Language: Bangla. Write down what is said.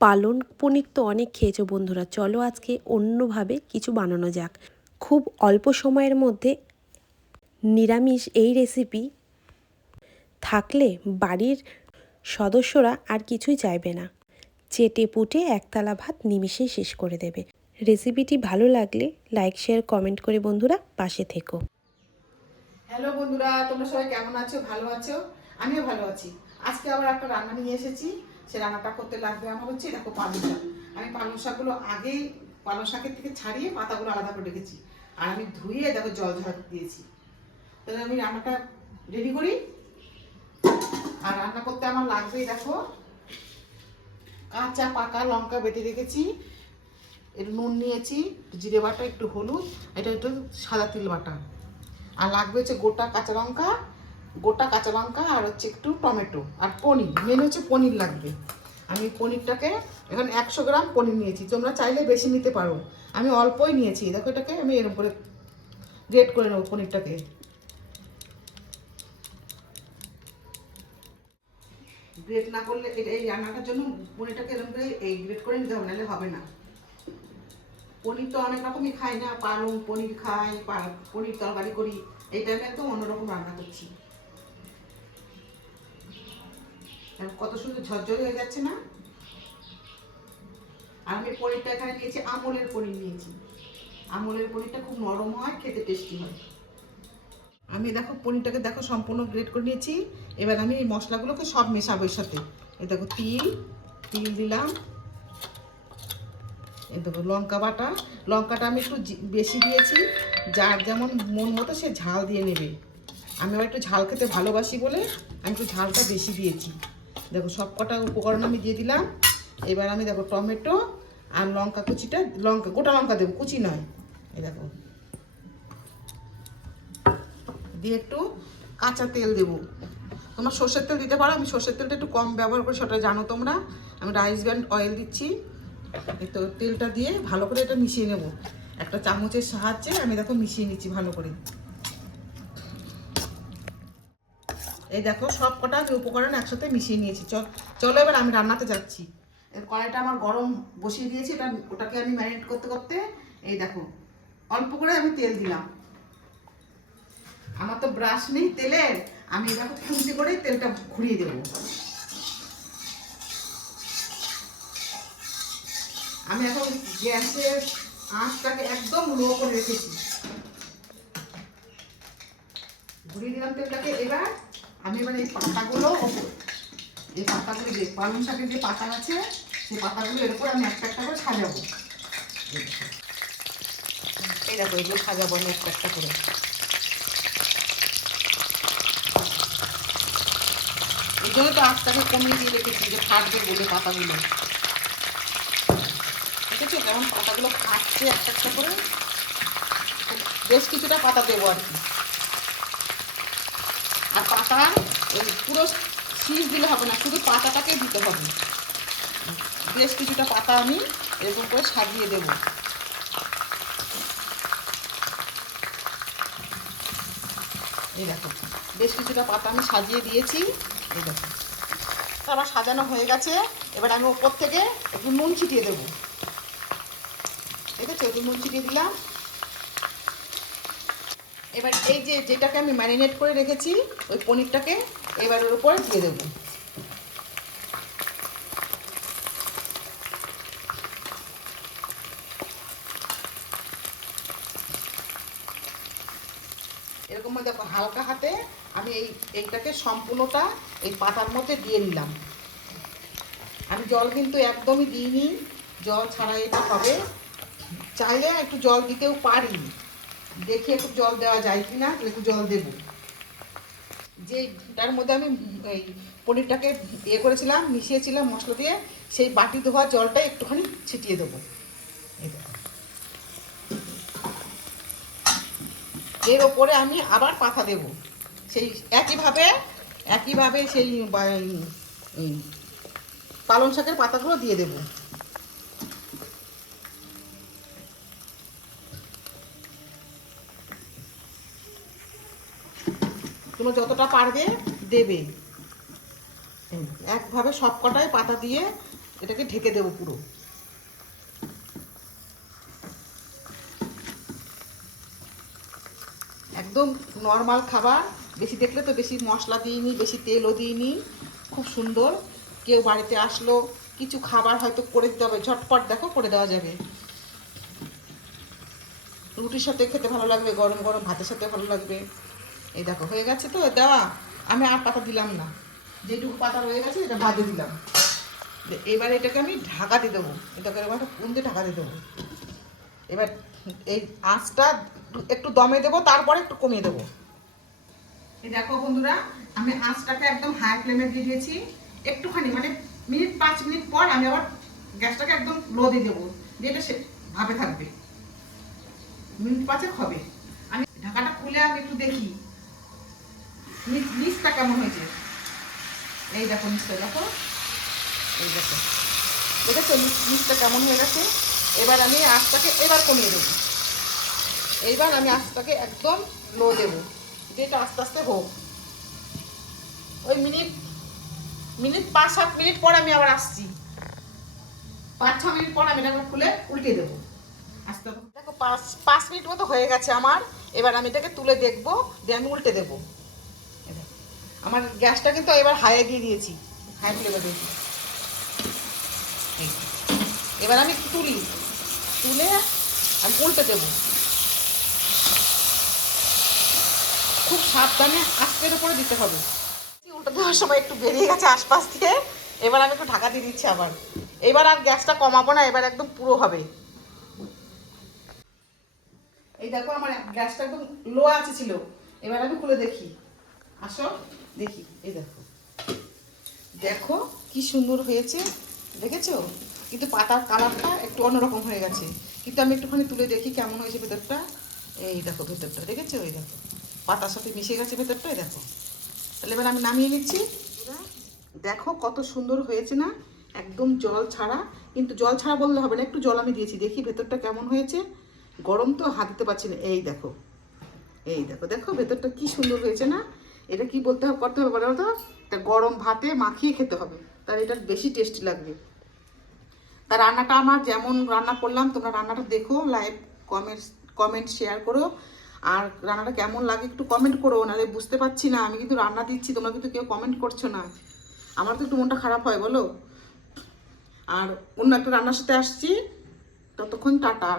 পালং পনির তো অনেক খেয়েছো বন্ধুরা, চলো আজকে অন্যভাবে কিছু বানানো যাক। খুব অল্প সময়ের মধ্যে নিরামিষ এই রেসিপি থাকলে বাড়ির সদস্যরা আর কিছুই চাইবে না। চেটে পুটে একতলা ভাত নিমিষেই শেষ করে দেবে। রেসিপিটি ভালো লাগলে লাইক শেয়ার কমেন্ট করে বন্ধুরা পাশে থেকো। হ্যালো বন্ধুরা, তোমরা সবাই কেমন আছো? ভালো আছো? আমিও ভালো আছি। আজকে আবার একটা রান্না নিয়ে এসেছি। সে রান্নাটা করতে লাগবে আমার হচ্ছে দেখো পালং শাক। আমি পালং শাকগুলো আগেই পালং শাকের থেকে ছাড়িয়ে পাতাগুলো আলাদা করে রেখেছি। আর আমি ধুয়ে দেখো জল ঝরা দিয়েছি। তাহলে আমি রান্নাটা রেডি করি। আর রান্না করতে আমার লাগবে দেখো কাঁচা পাকা লঙ্কা বেটে রেখেছি, একটু নুন নিয়েছি, জিরে বাটা, একটু হলুদ, এটা একটু সাদা তিল বাটা। আর লাগবে হচ্ছে গোটা কাঁচা লঙ্কা আর হচ্ছে একটু টমেটো আর পনির। মেন হচ্ছে পনির লাগবে। আমি পনিরটাকে এখন 100 গ্রাম পনির নিয়েছি, তোমরা চাইলে বেশি নিতে পারো। আমি অল্পই নিয়েছি। দেখো এটাকে আমি এরকম করে গ্রেট করে নেবো পনিরটাকে। গ্রেট না করলে এই রান্নাটার জন্য পনিরটাকে এরকম করে এই গ্রেট করে নিতে হবে, নাহলে হবে না। পনির তো অনেক রকমই খাই না, পালং পনির খাই, পনির তরকারি করি। এইটা আমি একদম অন্যরকম রান্না করছি। কত সুন্দর ঝরঝরে হয়ে যাচ্ছে না? আর আমি পনিরটা এখানে নিয়েছি, আমলের পনির নিয়েছি। আমলের পনিরটা খুব নরম হয়, খেতে টেস্টি হয়। আমি দেখো পনিরটাকে দেখো সম্পূর্ণ গ্রেট করে নিয়েছি। এবার আমি এই মশলাগুলোকে সব মেশাবো এর সাথে। এই দেখো তিল দিলাম। এই দেখো লঙ্কা বাটা, লঙ্কাটা আমি একটু বেশি দিয়েছি। যার যেমন মন মতো সে ঝাল দিয়ে নেবে। আমি আবার একটু ঝাল খেতে ভালোবাসি বলে আমি একটু ঝালটা বেশি দিয়েছি। দেখো সব কটা উপকরণ আমি দিয়ে দিলাম। এবার আমি দেখো টমেটো আর লঙ্কা কুচিটা, গোটা লঙ্কা দেবো, কুচি নয়। এই দেখো দিয়ে একটু কাঁচা তেল দেবো। তোমরা সর্ষের তেল দিতে পারো, আমি সর্ষের তেলটা একটু কম ব্যবহার করি, সেটা জানো তোমরা। আমি রাইস ব্র্যান্ড অয়েল দিচ্ছি। তো তেলটা দিয়ে ভালো করে এটা মিশিয়ে নেব। একটা চামচের সাহায্যে আমি দেখো মিশিয়ে নিচ্ছি ভালো করে। এই দেখো সব কটা আমি উপকরণ একসাথে মিশিয়ে নিয়েছি। চলো এবার আমি রান্নাতে যাচ্ছি। কড়াইটা আমার গরম বসিয়ে দিয়েছি, ওটাকে আমি ম্যারিনেট করতে করতে এই দেখো অল্প করে আমি তেল দিলাম। আমার তো ব্রাশ নেই তেলের, আমি দেখো খুন্তি করে তেলটা ঘুরিয়ে দেবো। আমি এখন গ্যাসের আঁচটাকে একদম লো করে রেখেছি। ঘুরিয়ে দিলাম তেলটাকে। এবার আমি এই পাতাগুলো যে পালং শাকের যে পাতা আছে সেই পাতাগুলো এর উপর আমি একটা একটা করে সাজাবো। এই দেখো এগুলো সাজাবো আমি একটা একটা করে। এই জন্য তো আঁচটাকে কমিয়ে দিয়ে রেখেছি, যে ফাটবে বলে পাতাগুলো। ঠিক আছে, যেমন পাতাগুলো ফাটছে একটা একটা করে, বেশ কিছুটা পাতা দেবো আর কি। আর পাতা ওই পুরো শীষ দিলে হবে না, শুধু পাতাটাকে দিতে হবে। বেশ কিছুটা পাতা আমি এরকম করে সাজিয়ে দেব। এই দেখো বেশ কিছুটা পাতা আমি সাজিয়ে দিয়েছি। এই দেখো আমার সাজানো হয়ে গেছে। এবার আমি ওপর থেকে একটু নুন ছিটিয়ে দেবো। ঠিক আছে, একটু নুন ছিটিয়ে দিলাম। এবার এই যেটাকে আমি ম্যারিনেট করে রেখেছি ওই পনিরটাকে এবার ওর উপরে দিয়ে দেবো। এরকম দেখো হালকা হাতে আমি এইটাকে সম্পূর্ণটা এই পাতার মধ্যে দিয়ে নিলাম। আমি জল কিন্তু একদমই দিইনি, জল ছাড়া এটা হবে। চাইলে একটু জল দিতেও পারি, দেখি একটু জল দেওয়া যায় কি না, একটু জল দেবো। যেটার মধ্যে আমি এই পনিরটাকে করেছিলাম, মিশিয়েছিলাম মশলা দিয়ে, সেই বাটি ধোয়া জলটা একটুখানি ছিটিয়ে দেবো। এর ওপরে আমি আবার পাতা দেব, সেই একইভাবে সেই পালং শাকের পাতাগুলো দিয়ে দেব। তোমরা যতটা পারবে দেবে। একভাবে সব কটাই পাতা দিয়ে এটাকে ঢেকে দেবো পুরো। একদম নর্মাল খাবার, বেশি দেখলে তো বেশি মশলা দিইনি, বেশি তেলও দিইনি, খুব সুন্দর। কেউ বাড়িতে আসলো, কিছু খাবার হয়তো করে দিতে হবে, ঝটপট দেখো করে দেওয়া যাবে। রুটির সাথে খেতে ভালো লাগবে, গরম গরম ভাতের সাথে ভালো লাগবে। এই দেখো হয়ে গেছে তো দেওয়া, আমি আর পাতা দিলাম না, যেটুকু পাতা রয়ে গেছে এটা বাদে দিলাম। এবার এটাকে আমি ঢাকা দিয়ে দেবো, এটাকে এবার কোন দিয়ে ঢাকা দিয়ে দেবো। এবার এই আঁচটা একটু দমে দেবো, তারপরে একটু কমিয়ে দেবো। এই দেখো বন্ধুরা, আমি আঁচটাকে একদম হাই ফ্লেমে দিয়ে দিয়েছি। একটুখানি মানে 5 মিনিট পর আমি আবার গ্যাসটাকে একদম লো দিয়ে দেবো, দিয়ে এটা সে ভাপে থাকবে, মিনিট 5 হবে। আমি ঢাকাটা খুলে আমি একটু দেখি নিচটা কেমন হয়েছে। এই দেখো নিচটা দেখো, এই দেখো দেখেছো নিচটা কেমন হয়ে গেছে। এবার আমি আঁচটাকে এবার কমিয়ে দেবো, এইবার আমি আঁচটাকে একদম লো দেবো, যেটা আস্তে আস্তে হোক। ওই মিনিট 5-7 মিনিট পর আমি আবার আসছি, 5-6 মিনিট পর আমি এটাকে খুলে উল্টে দেবো আস্তে। দেখো 5 মিনিট মতো হয়ে গেছে আমার। এবার আমি এটাকে তুলে দেখবো, দিয়ে আমি উল্টে দেবো। আমার গ্যাসটা কিন্তু এবার হাইয়ে দিয়ে দিয়েছি, হাই ফ্লেমে দিয়েছি। এবার আমি তুলে আমি উল্টে দেবো, খুব সাবধানে আস্তের উপরে দিতে হবে। উল্টে দেওয়ার সময় একটু বেরিয়ে গেছে আশপাশ দিয়ে, এবার আমি একটু ঢাকা দিয়ে দিচ্ছি আবার। এবার আর গ্যাসটা কমাবো না, এবার একদম পুরো হবে। এই দেখো আমার গ্যাসটা একদম লো আছে ছিল, এবার আমি খুলে দেখি, আসো দেখি। এই দেখো দেখো কি সুন্দর হয়েছে, দেখেছো? কিন্তু পাতার কালারটা একটু অন্যরকম হয়ে গেছে, কিন্তু আমি একটুখানি তুলে দেখি কেমন হয়েছে ভেতরটা। এই দেখো ভেতরটা দেখেছো, এই দেখো পাতার সাথে মিশে গেছে ভেতরটা, এই দেখো। তাহলে এবার আমি নামিয়ে নিচ্ছি। দেখো কত সুন্দর হয়েছে না, একদম জল ছাড়া। কিন্তু জল ছাড়া বললে হবে না, একটু জল আমি দিয়েছি, দেখি ভেতরটা কেমন হয়েছে। গরম তো হাত দিতে পারছি না। এই দেখো, এই দেখো দেখো ভেতরটা কি সুন্দর হয়েছে না। এটা কি বলতে হবে, করতে হবে বলো তো, এটা গরম ভাতে মাখিয়ে খেতে হবে, তার এটা বেশি টেস্টি লাগবে। তা রান্নাটা আমার যেমন রান্না করলাম, তোমরা রান্নাটা দেখো, লাইক কমেন্ট শেয়ার করো। আর রান্নাটা কেমন লাগে একটু কমেন্ট করো, নাহলে বুঝতে পারছি না। আমি কিন্তু রান্না দিচ্ছি, তোমরা কিন্তু কেউ কমেন্ট করছো না, আমার তো একটু মনটা খারাপ হয় বলো। আর অন্য একটা রান্নার সাথে আসছি, ততক্ষণ টাটা।